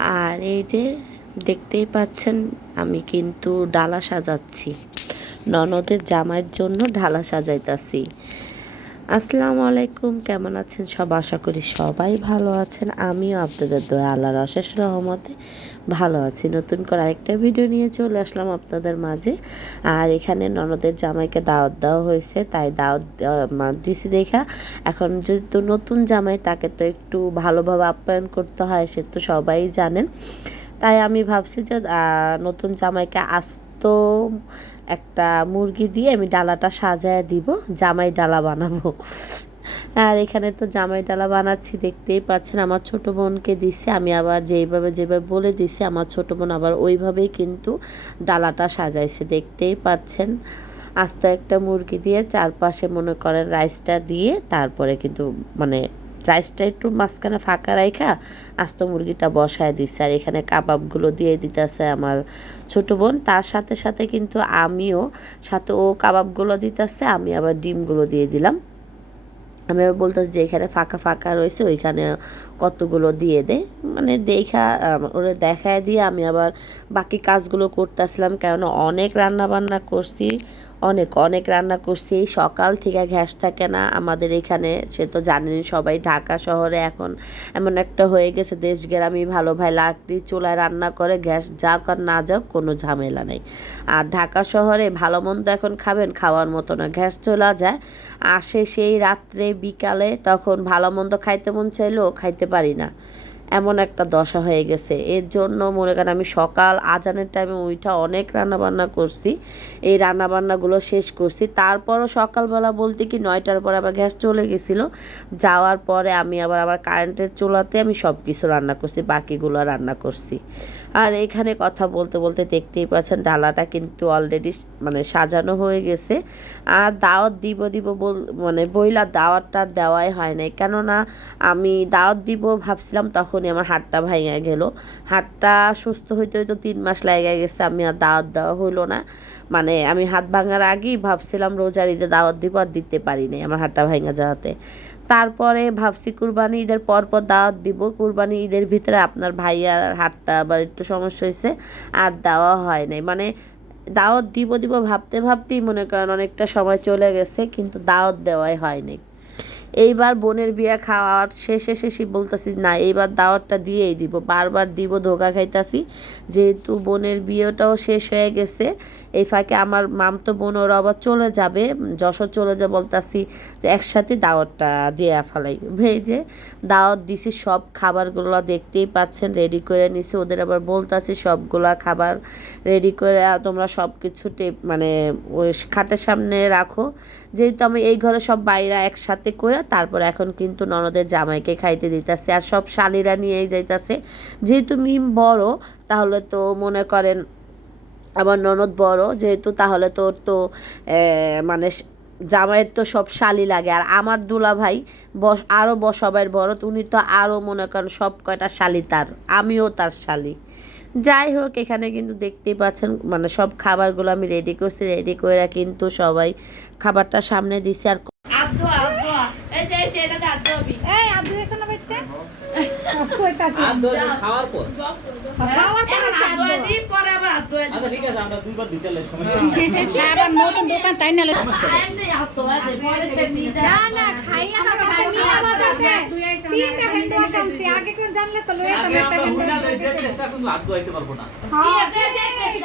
আর এই যে দেখতেই পাচ্ছেন, আমি কিন্তু ডালা সাজাচ্ছি। ননদের জামাইয়ের জন্য ঢালা সাজাইতাছি। আসসালামু আলাইকুম, কেমন আছেন সব? আশা করি সবাই ভালো আছেন। আমিও আপনাদের দয়া, আল্লাহর অশেষ রহমতে ভালো আছি। নতুন করে আরেকটা ভিডিও নিয়ে চলে আসলাম আপনাদের মাঝে। আর এখানে ননদের জামাইকে দাওয়াত দেওয়া হয়েছে, তাই দাওয়াত দেওয়া- দিছি দেখা। এখন যেহেতু নতুন জামাই, তাকে তো একটু ভালোভাবে আপ্যায়ন করতে হয়, সে তো সবাই জানেন। তাই আমি ভাবছি যে নতুন জামাইকে আস্ত একটা মুরগি দিয়ে আমি ডালাটা সাজায় দিব, জামাই ডালা বানাবো। আর এখানে তো জামাই ডালা বানাচ্ছি, দেখতেই পাচ্ছেন আমার ছোট বোনকে দিছি। আমি আবার যেইভাবে যেভাবে বলে দিছি, আমার ছোট বোন আবার ওইভাবেই কিন্তু ডালাটা সাজাইছে, দেখতেই পাচ্ছেন। আস্ত একটা মুরগি দিয়ে চারপাশে মনে করেন রাইসটা দিয়ে তারপরে কিন্তু মানে রাইসটা একটু মাঝখানে ফাঁকা রাইখা আস্ত মুরগিটা বসায় দিচ্ছে আর এখানে কাবাবগুলো দিয়ে দিতেছে আমার ছোট বোন। তার সাথে সাথে কিন্তু আমিও সাথে ও কাবাবগুলো দিতেছে, আমি আবার ডিমগুলো দিয়ে দিলাম। আমি বলতাম যে এখানে ফাঁকা ফাঁকা রয়েছে, ওইখানে কতগুলো দিয়ে দে। মানে দেখা ওরে দেখায় দিয়ে আমি আবার বাকি কাজগুলো করতেছিলাম, কেননা অনেক রান্না বান্না করছি। অনেক অনেক রান্না করছি। সকাল থেকে গ্যাস থাকে না। আমাদের এখানে, সে তো জানেনই সবাই, ঢাকা শহরে এখন এমন একটা হয়ে গেছে দেশ গ্রামই ভালো ভাই লাকড়ি চুলায় রান্না করে, গ্যাস যাক আর না যাক, কোনো ঝামেলা নেই। আর ঢাকা শহরে ভালো মন্দ এখন খাবেন, খাওয়ার মতো না। গ্যাস চলা যায়, আসে সেই রাত্রে বিকালে, তখন ভালো মন্দ খাইতে মন চাইলেও খাইতে পারি না। এমন একটা দশা হয়ে গেছে। এর জন্য মনে করেন আমি সকাল আজানের টাইমে ওইটা অনেক রান্নাবান্না করছি। এই রান্নাবান্নাগুলো শেষ করছি। তারপরও সকালবেলা বলতে কি নয়টার পরে আবার গ্যাস চলে গেছিল। যাওয়ার পরে আমি আবার আবার কারেন্টের চুলাতে আমি সব কিছু রান্না করছি, বাকিগুলো রান্না করছি। আর এখানে কথা বলতে বলতে দেখতেই পাচ্ছেন ডালাটা কিন্তু অলরেডি মানে সাজানো হয়ে গেছে। আর দাওয়াত দিব দিব বল মানে বইলা দাওয়াতটা দেওয়াই হয় নাই। কেননা আমি দাওয়াত দিব ভাবছিলাম তখনই আমার হাতটা ভাঙা গেল। হাতটা সুস্থ হইতে হইতে তিন মাস লেগে গেছে, আমি আর দাওয়াত দেওয়া হইল না। মানে আমি হাত ভাঙার আগেই ভাবছিলাম রোজার ঈদে দাওয়াত দিব আর দিতে পারি নাই আমার হাতটা ভাঙা যাওয়াতে। তারপরে ভাবছি কুরবানি ঈদের পরপর পর দাওয়াত দিব। কুরবানি ঈদের ভিতরে আপনার ভাইয়ার হাতটা আবার একটু সমস্যা হয়েছে আর দেওয়া হয় নাই। মানে দাওয়াত দিব দিব ভাবতে, ভাবতেই মনে করেন অনেকটা সময় চলে গেছে, কিন্তু দাওয়াত দেওয়াই হয়নি এইবার বোনের বিয়ে খাওয়ার শেষে শেষে বলতেছি, না, এইবার দাওয়াতটা দিয়েই দিব। বারবার দিব, ধোকা খাইতাছি। যেহেতু বোনের বিয়েটাও শেষ হয়ে গেছে, এই ফাঁকে আমার মামতো বোন, ওরা আবার চলে যাবে। যশোর চলে যা বলতাছি যে, একসাথে দাওয়াতটা দিয়ে ফেলাই। এই যে, দাওয়াত দিছি, সব খাবারগুলো দেখতেই পাচ্ছেন রেডি করে নিছি। ওদের আবার বলতাছি, সবগুলা খাবার রেডি করে, তোমরা সব কিছু টেপ মানে ওই খাটের সামনে রাখো। যেহেতু আমি এই ঘরে সব বাইরা একসাথে করে তারপর এখন কিন্তু ননদের জামাইকে খাইতে দিতেছে আর সব শালিরা নিয়েই যাইতাছে। যেহেতু মিম বড়, তাহলে তো মনে করেন আমার ননদ বড়, যেহেতু তাহলে তোর তো মানে জামাইয়ের তো সব শালি লাগে। আর আমার দুলা ভাই বস আরও ব সবাইয়ের বড় উনি তো আরও মনে করেন সব কয়টা শালি তার, আমিও তার শালি। যাই হোক এখানে কিন্তু দেখতেই পাচ্ছেন মানে সব খাবারগুলো আমি রেডি করছি রেডি করে কিন্তু সবাই খাবারটা সামনে দিছি। আর আচ্ছা দোকান তাই না? তিনটা হ্যান্ড ওয়াশ আনছি। আগে কোন জানলে তো লয়ে তো একটা হ্যান্ড ওয়াশ চেষ্টা কিন্তু পারব না। কি এটা যে টেস্ট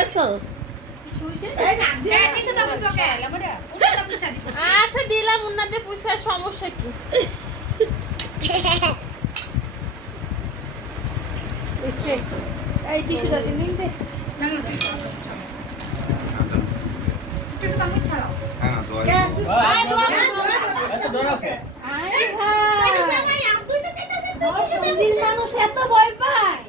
আচ্ছা দিলাম উনাদের পয়সা সমস্যা কি এই টিস্যু দিন দে টিস্যু দাও মুছা দাও হ্যাঁ দোয়া আয় দোয়া এত ডর আছে আরে ভাই সন্দির মানুষ এত ভয় পায়।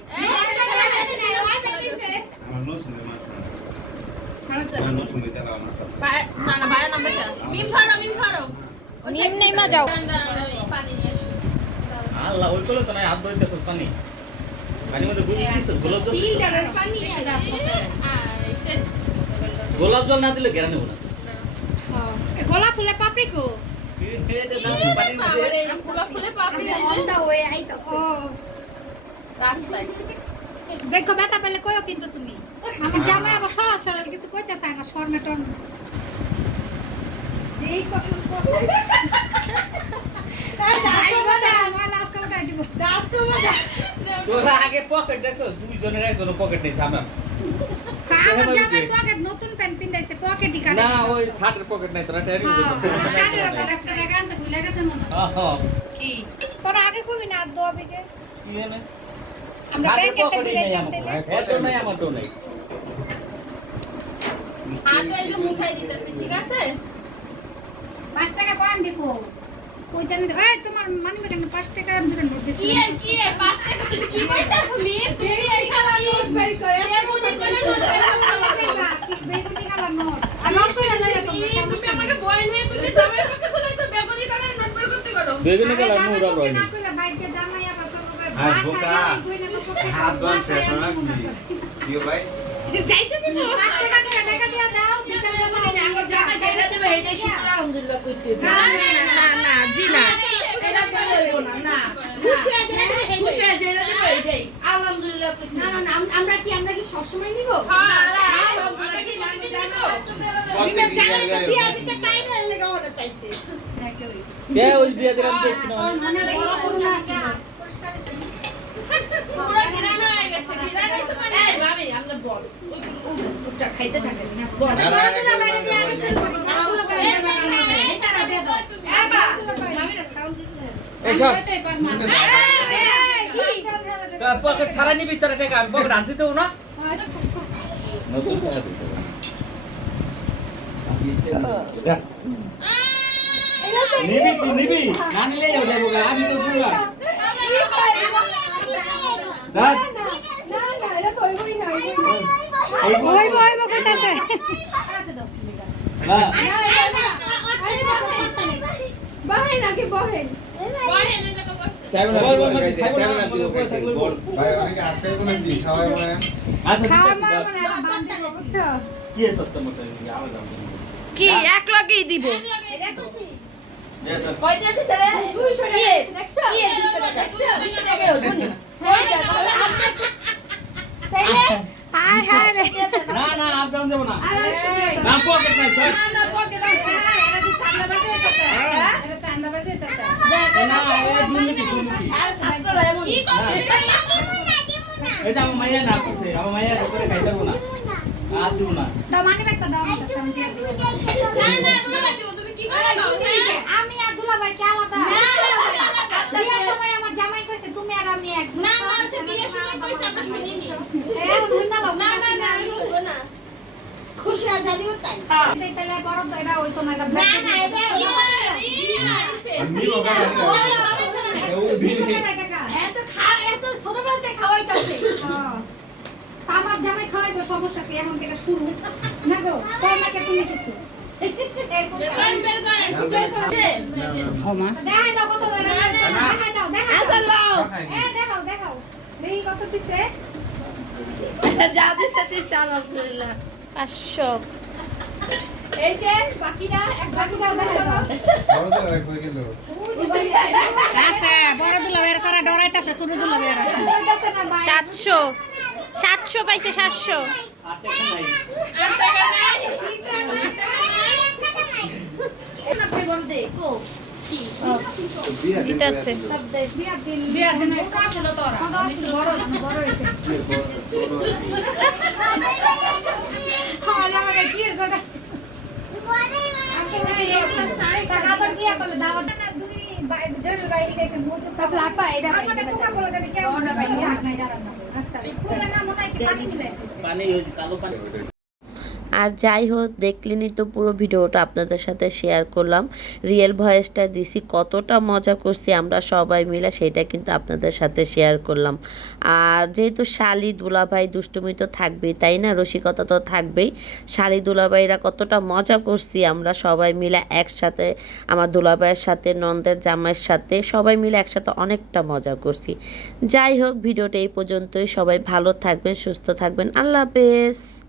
আল্লাহ ওই তো নাই হাত পানি গোলাপ জল গোলাপ না দিলে গেরা নেব না গোলাপ ফুলে পাপড়ি। কো ফিরে ফিরে যে দাও পানি মধ্যে বাবারে ফুলা ফুলে পাপড়ি দেখো ব্যথা পেলে কইও কিন্তু তুমি। আমার জামাই আবার সহজ সরল কিছু কইতে চায় না শর্মে টর্মে। তোরা আগে পকেট দেখছ দুইজনের একজন পকেট নেই সামনে আমার জামাই পকেট নতুন প্যান্ট পিন্দাইছে পকেটই কাটে না ওই ছাটের পকেট নাই তোরা টেরি হ্যাঁ শাড়ির টাকা আনতে ভুলে গেছে মনে হ্যাঁ। কি? তোরা আগে কবি না দোয়া বিজে কি জানে? আমরা ছাটের ব্যাংকে পকেটই থেকে নাই জানতে এত নাই আমার তো নাই। হাত এই যে মুছাই দিতেছি ঠিক আছে? পাঁচ টাকা কয়েন দেখো। কই জানি এই তোমার মানি ব্যাগ টাকা আমি দুটো নোট দিছি কি আর কি আর পাঁচ টাকা তুমি কি কইতাছো মিম? তুমি এই সারা নোট বের করে? বেগুনি করে নোট বের করতে পারো বেগুনি কালার নোট। আর নোট করে লইয়া তুমি আমাকে নেই। বলেন তুমি জামাই পক্ষে চলে তো বেগুনি কালার নোট বের করতে করো। বেগুনি আরে কালার জামাই মুরা পক্ষে রয় না কইলে বাইকে জামাই আবার কবে কবে আর বোকা। গেলে কইলে কবে কবে হাত ধোয়া শেষ বাসায় হলো কি ভাই। যাইতে দিব। পাঁচ টাকা করে টাকা দিয়া দাও বিকাল বেলা আমার জামা যেটা দেবে এটাই শুকর আলহামদুলিল্লাহ কইতে না, না, না না জি না। এটা চলে হইব না না। খুশি যেটা দেবে খুশি আছে যেটা দেবে এটাই আলহামদুলিল্লাহ কইতে না না না আমরা কি আমরা কি সবসময় নিব? আলহামদুলিল্লাহ জি না জানো। নিবো। বিমা তো পিয়া দিতে পাই না লাগা হনে পাইছে। কে ওই বিয়ে দিলাম দেখছি না। ওর বড় করুণা আছে। পুরো ঘিরানো হয়ে গেছে ঘিরানো হয়েছে মানে এই মামি আমরা বল ওটা খাইতে থাকে না বল বাইরে দিয়ে আগে শুরু করি করি। পকেট ছাড়া নিবি তোরা টাকা আমি পকেট দেবো না। নিবি তুই নিবি না নিলে যাব আমি তো পুরা কি এক লগেই দিব। কয়টা দিছে রে 200 টাকা দেখছ কি 200 টাকা 200 টাকা হইব নি হয়ে তাইলে হায় হায় না না আর দাম দেবো না পকেট নাই স্যার না। হ্যাঁ? না এ দুর্নীতি দুর্নীতি আর ছাত্ররা এমন। কি করবে আমার মাইয়া না করছে আমার মাইয়া করে খাইতে পারব না আর দিব না দাও মানি দাও দিব না না দিব কি করে আমি আর দুলাভাই কে আলাদা না না বিয়ের সময় আমার জামাই কইছে তুমি আর আমি এক না না সে বিয়ের সময় কইছে আমরা শুনিনি এখন হই না না না না হইব না খুশি আছে দিব তাই দেই তাহলে বড় তো এটা হইতো না এটা এটা বিল খা এত ছোটবেলাতে খাওয়াইতাছে হ্যাঁ। আমার জামাই খাওয়াইবো সমস্যা কি এখন থেকে শুরু না গো কয় মাকে তুমি কিছু যা দিছে দিছে আলহামদুলিল্লাহ পাঁচশো এই যে বাকিরা এক বড় আছে দুলাভাইয়ের সারা ডরাইতাছে ছোট দুলাভাইয়ের সাতশো। সাতশো পাইছে সাতশো। আর টাকা নাই। আট টাকা নাই। পানি ছিল পানি চালু পানি। আর যাই হোক, দেখলেনই তো পুরো ভিডিওটা আপনাদের সাথে শেয়ার করলাম। রিয়েল ভয়েসটা দিছি, কতটা মজা করছি আমরা সবাই মিলে, সেটা কিন্তু আপনাদের সাথে শেয়ার করলাম। আর যেহেতু শালি দুলাভাই দুষ্টুমি তো থাকবেই, তাই না? রসিকতা তো থাকবেই। শালি দুলাভাইরা কতটা মজা করছি আমরা সবাই মিলে একসাথে, আমার দুলাভাইয়ের সাথে, নন্দের জামাইয়ের সাথে, সবাই মিলে একসাথে অনেকটা মজা করছি। যাই হোক, ভিডিওটা এই পর্যন্তই। সবাই ভালো থাকবেন, সুস্থ থাকবেন। আল্লাহ হাফেজ।